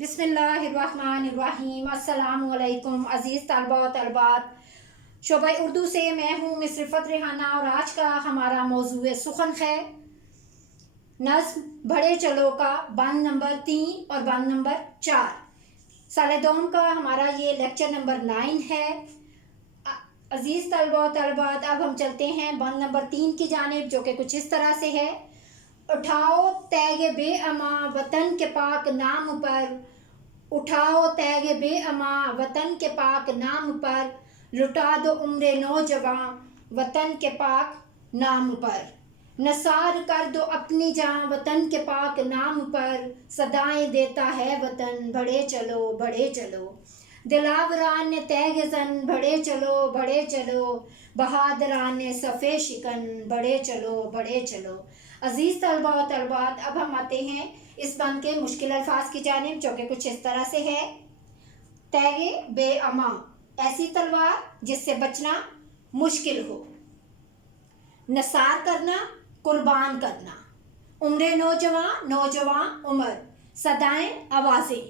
बिस्मिल्लाहिर्रहमानिर्रहीम। अस्सलामु अलैकुम अज़ीज़ तलबा व तलबात, शोबा उर्दू से मैं हूँ मिस रिफ़त रेहाना और आज का हमारा मौज़ूए सुखन है नज़्म बढ़े चलो का बंद नंबर 3 और बंद नंबर 4। साल दोम का हमारा ये लेक्चर नंबर 9 है। अज़ीज़ तलबा व तलबात, अब हम चलते हैं बंद नंबर 3 की जानिब, जो कि कुछ इस तरह से है। उठाओ तैगे बे अमा वतन के पाक नाम पर, उठाओ तैगे बे अमा वतन के पाक नाम पर, लुटा दो उम्र नौजवां वतन के पाक नाम पर, नसार कर दो अपनी जान वतन के पाक नाम पर, सदाएं देता है वतन बढ़े चलो बढ़े चलो, दिलावरान तैगे जन बढ़े चलो, बहादरान सफ़े शिकन बढ़े चलो। अज़ीज़ तलबा व तलबात, अब हम आते हैं इस बंद के मुश्किल अल्फाज की जानिब, जो कि कुछ इस तरह से है। तैगे बे अमा, ऐसी तलवार जिससे बचना मुश्किल हो। नसार करना, कुर्बान करना। उम्र नौजवां उम्र, सदाएं आवाज़ें।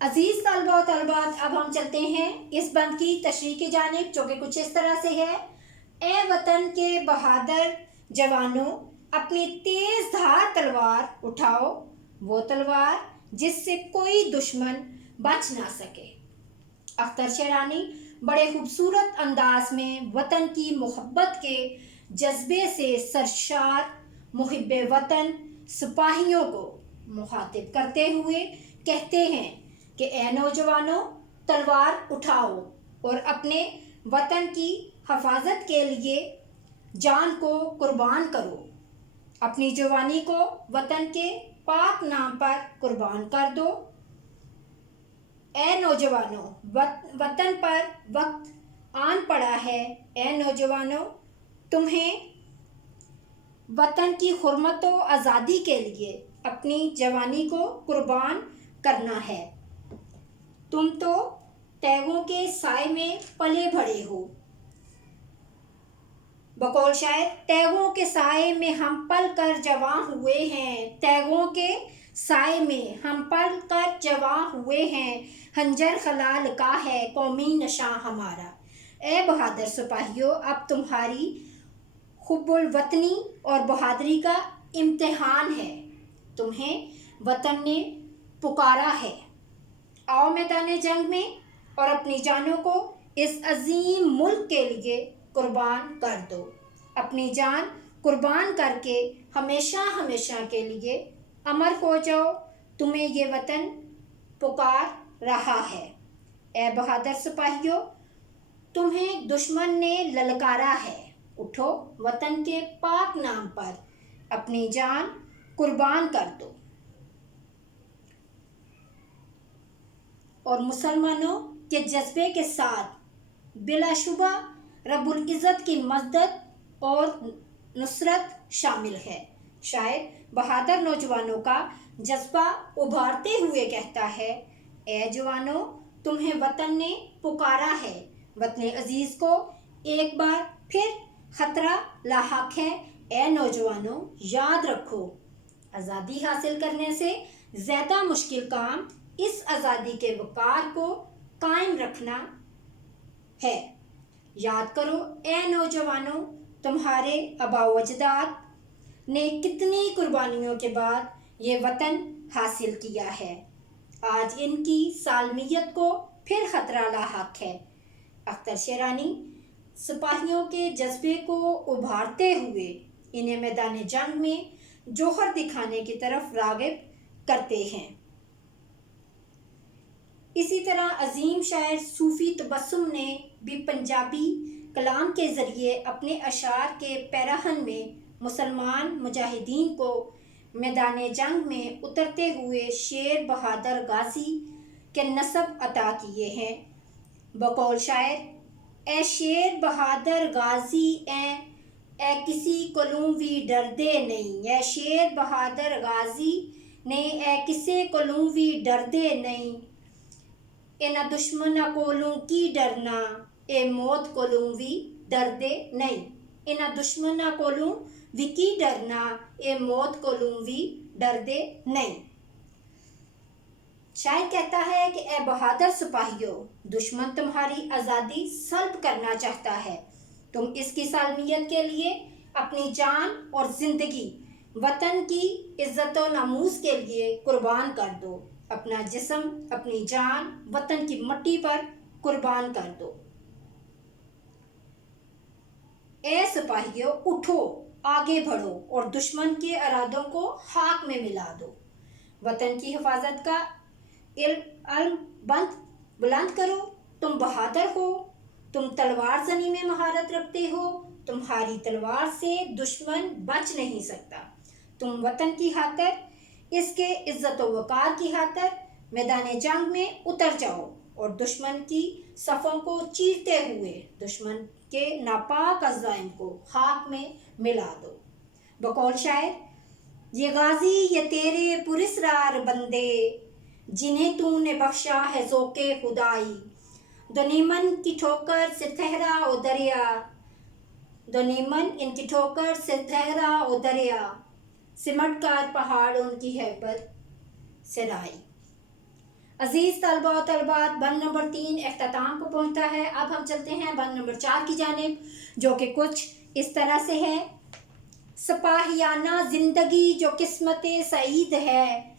अजीज़ तलबा व तलबात, अब हम चलते हैं इस बंद की तशरीह की जानिब, जो कि कुछ इस तरह से है। ए वतन के बहादुर जवानों, अपनी तेज़ धार तलवार उठाओ, वो तलवार जिससे कोई दुश्मन बच ना सके। अख्तर शेरानी बड़े खूबसूरत अंदाज में वतन की मोहब्बत के जज्बे से सरशार मुहिब्बे वतन सिपाहियों को मुखातिब करते हुए कहते हैं कि ए नौजवानों, तलवार उठाओ और अपने वतन की हिफाजत के लिए जान को कुर्बान करो। अपनी जवानी को वतन के पाक नाम पर कुर्बान कर दो। ए नौजवानों, वतन पर वक्त आन पड़ा है। ए नौजवानों, तुम्हें वतन की हुर्मत व आज़ादी के लिए अपनी जवानी को कुर्बान करना है। तुम तो तैगों के साए में पले बढ़े हो। बकौल शायर, तैगों के साए में हम पल कर जवां हुए हैं, तैगों के साए में हम पल कर जवां हुए हैं, हंजर खलाल का है कौमी नशा हमारा। ए बहादुर सिपाहियों, अब तुम्हारी हुब्बुल वतनी और बहादुरी का इम्तिहान है। तुम्हें वतन ने पुकारा है। आओ मैदान जंग में और अपनी जानों को इस अजीम मुल्क के लिए कुर्बान कर दो। अपनी जान कुर्बान करके हमेशा हमेशा के लिए अमर हो जाओ। तुम्हें ये वतन पुकार रहा है। ए बहादुर सिपाहियों, तुम्हें दुश्मन ने ललकारा है। उठो, वतन के पाक नाम पर अपनी जान कुर्बान कर दो और मुसलमानों के जज्बे के साथ बिलाशुबा रब्बुल इज़्ज़त की मदद और नुसरत शामिल है। शायद बहादुर नौजवानों का जज्बा उभारते हुए कहता है, ए जवानों, तुम्हें वतन ने पुकारा है। वतन अजीज़ को एक बार फिर खतरा लाहक है। ए नौजवानों, याद रखो, आज़ादी हासिल करने से ज़्यादा मुश्किल काम इस आज़ादी के वक़ार को कायम रखना है। याद करो ए नौजवानों, तुम्हारे आबा व अजदाद ने कितनी कुर्बानियों के बाद ये वतन हासिल किया है। आज इनकी सालमियत को फिर खतरा लाहक है। अख्तर शेरानी सिपाहियों के जज्बे को उभारते हुए इन्हें मैदान जंग में जौहर दिखाने की तरफ राग़िब करते हैं। इसी तरह अजीम शायर सूफ़ी तबस्सुम ने भी पंजाबी कलाम के ज़रिए अपने अशार के पैराहन में मुसलमान मुजाहिदीन को मैदान जंग में उतरते हुए शेर बहादुर गाजी के नस्ब अता किए हैं। बकौल शायर, ए शेर बहादुर गाजी ए किसी कोलों भी डरदे नहीं, ए शेर बहादुर गाजी ने ए किसे कोलों भी डरदे नहीं, इना दुश्मना कोलों की डरना, ए मौत कोलों भी डरदे नहीं, इना दुश्मना कोलों भी की डरना, ए मौत कोलों भी डरदे नहीं। शायर कहता है कि ए बहादुर सिपाहियों, दुश्मन तुम्हारी आज़ादी सल्ब करना चाहता है। तुम इसकी सालमियत के लिए अपनी जान और ज़िंदगी वतन की इज़्ज़त व नामूस के लिए कुर्बान कर दो। अपना जिस्म, अपनी जान वतन की मट्टी पर कुर्बान कर दो। ए सिपाहियों, उठो, आगे बढ़ो और दुश्मन के इरादों को खाक में मिला दो। वतन की हिफाजत का इल्म बुलंद करो। तुम बहादुर हो, तुम तलवार ज़नी में महारत रखते हो। तुम्हारी तलवार से दुश्मन बच नहीं सकता। तुम वतन की खातिर, इसके इज़्ज़त व वक़ार की खातिर मैदान जंग में उतर जाओ और दुश्मन की सफ़ों को चीरते हुए दुश्मन के नापाक अज़ाइम को खाक में मिला दो। बकौल शायर, ये गाजी ये तेरे पुरस्रार बंदे, जिन्हें तूने बख्शा है ज़ोक़े खुदाई। दुनीमन की ठोकर से ठहरा ओ दरिया, दुनीमन इनकी ठोकर से ठहरा ओ दरिया, सिमट कर पहाड़ उनकी हैबत सिराई। अजीज़ तलबा व तलबात, बंद नंबर 3 अख्ताम को पहुँचता है। अब हम चलते हैं बंद नंबर 4 की जानिब, जो कि कुछ इस तरह से है। सिपाहियाना ज़िंदगी जो किस्मत सईद है,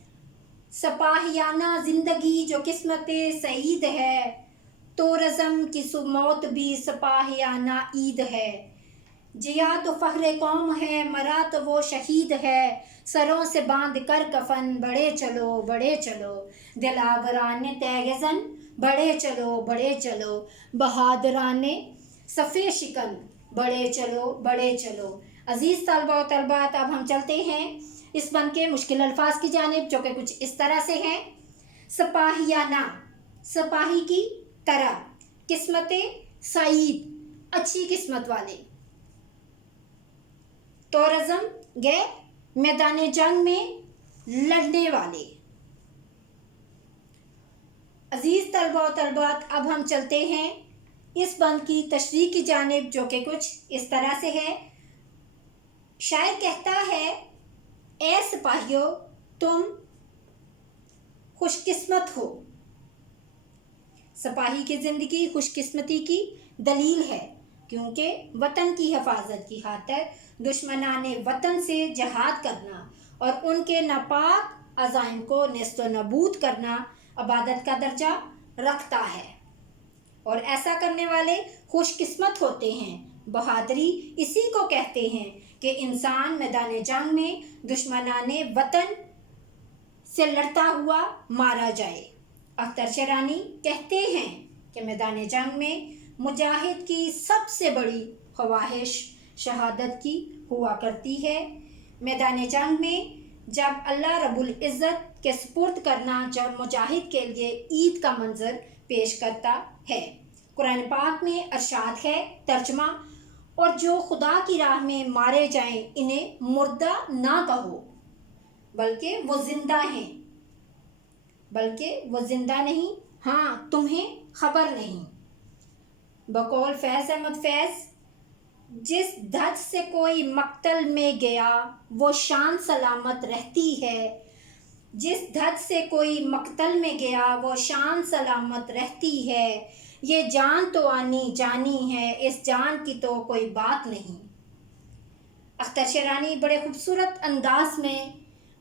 सिपाहियाना ज़िंदगी जो किस्मत सईद है, तो रज़म की मौत भी सिपाहियाना ईद है। जिया तो फ़ख्र कौम है, मरा तो वो शहीद है, सरों से बांध कर कफन बढ़े चलो बढ़े चलो, दिलावराने तैगज़न बढ़े चलो, बहादुराने सफ़े शिकन बढ़े चलो। अज़ीज़ तलबा व तलबात, अब हम चलते हैं इस बंद के मुश्किल अल्फाज की जानिब, जो कि कुछ इस तरह से हैं। सिपाहियाना, सिपाही की तरह, किस्मत सईद, अच्छी किस्मत वाले, तो रज़म गए मैदान जंग में लड़ने वाले। अजीज़ तलबा व तलबात, अब हम चलते हैं इस बंद की तशरीह की जानिब, जो कि कुछ इस तरह से है। शायर कहता है, ए सिपाहियों, तुम खुशकिस्मत हो। सिपाही की ज़िंदगी खुशकिस्मती की दलील है, क्योंकि वतन की हिफाजत की खातिर दुश्मनाने वतन से जहाद करना और उनके नापाक अज़ाइम को नेस्त नबूद करना इबादत का दर्जा रखता है, और ऐसा करने वाले खुशकिस्मत होते हैं। बहादुरी इसी को कहते हैं कि इंसान मैदान जंग में दुश्मनाने वतन से लड़ता हुआ मारा जाए। अख्तर शरानी कहते हैं कि मैदान जंग में मुजाहिद की सबसे बड़ी ख्वाहिश शहादत की हुआ करती है। मैदान जंग में जब अल्लाह रब्बुल इज़्ज़त के सुपुर्द करना जब मुजाहिद के लिए ईद का मंजर पेश करता है। कुरान पाक में अरशाद है, तर्जमा, और जो खुदा की राह में मारे जाएं इन्हें मुर्दा ना कहो, बल्कि वो जिंदा नहीं, हाँ तुम्हें खबर नहीं। बकौल फैज़ अहमद फैज़, जिस धज से कोई मक्तल में गया वो शान सलामत रहती है, जिस धज से कोई मक्तल में गया वो शान सलामत रहती है, ये जान तो आनी जानी है, इस जान की तो कोई बात नहीं। अख्तर शरानी बड़े खूबसूरत अंदाज में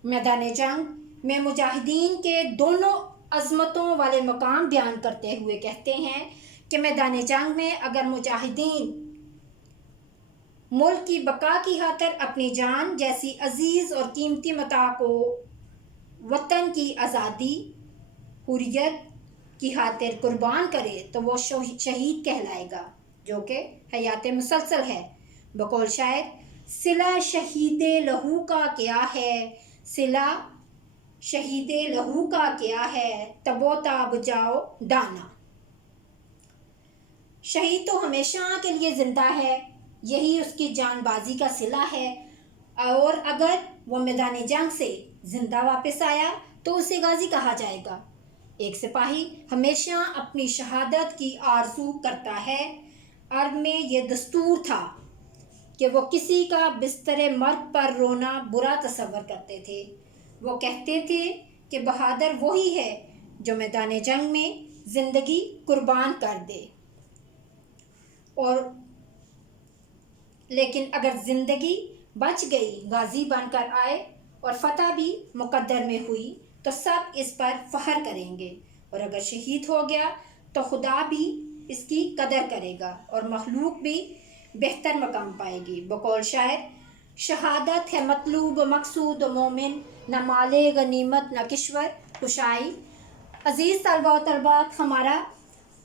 मैदान जंग में मुजाहिदीन के दोनों अज़मतों वाले मकाम बयान करते हुए कहते हैं कि मैदान जंग में अगर मुजाहिदीन मुल्क की बका की खातिर अपनी जान जैसी अजीज़ और कीमती मता को वतन की आज़ादी हुर्रियत की खातिर कुर्बान करे तो वो शहीद कहलाएगा, जो कि हयात मुसलसल है। बकौल शायर, सिला शहीदे लहू का क्या है, सिला शहीदे लहू का क्या है, तबो ताब जाओ दाना। शहीद तो हमेशा के लिए ज़िंदा है, यही उसकी जानबाजी का सिला है, और अगर वो मैदान जंग से ज़िंदा वापस आया तो उसे गाजी कहा जाएगा। एक सिपाही हमेशा अपनी शहादत की आरज़ू करता है। अरब में ये दस्तूर था कि वो किसी का बिस्तर मर्ग पर रोना बुरा तस्वर करते थे। वो कहते थे कि बहादुर वही है जो मैदान जंग में ज़िंदगी कुर्बान कर दे, और लेकिन अगर ज़िंदगी बच गई, गाजी बनकर आए और फतह भी मुकद्दर में हुई तो सब इस पर फ़ख्र करेंगे, और अगर शहीद हो गया तो खुदा भी इसकी कदर करेगा और मखलूक भी बेहतर मकाम पाएगी। बकौल शायर, शहादत है मतलूब मकसूद मोमिन, न माले गनीमत न किश्वर कुशाई। अज़ीज़ तलबा व तलबात, हमारा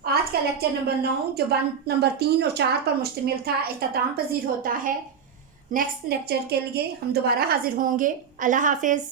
आज का लेक्चर नंबर 9 जो बंद नंबर 3 और 4 पर मुश्तमिल था, इख्तिताम पजीर होता है। नेक्स्ट लेक्चर के लिए हम दोबारा हाजिर होंगे। अल्लाह हाफ़िज़।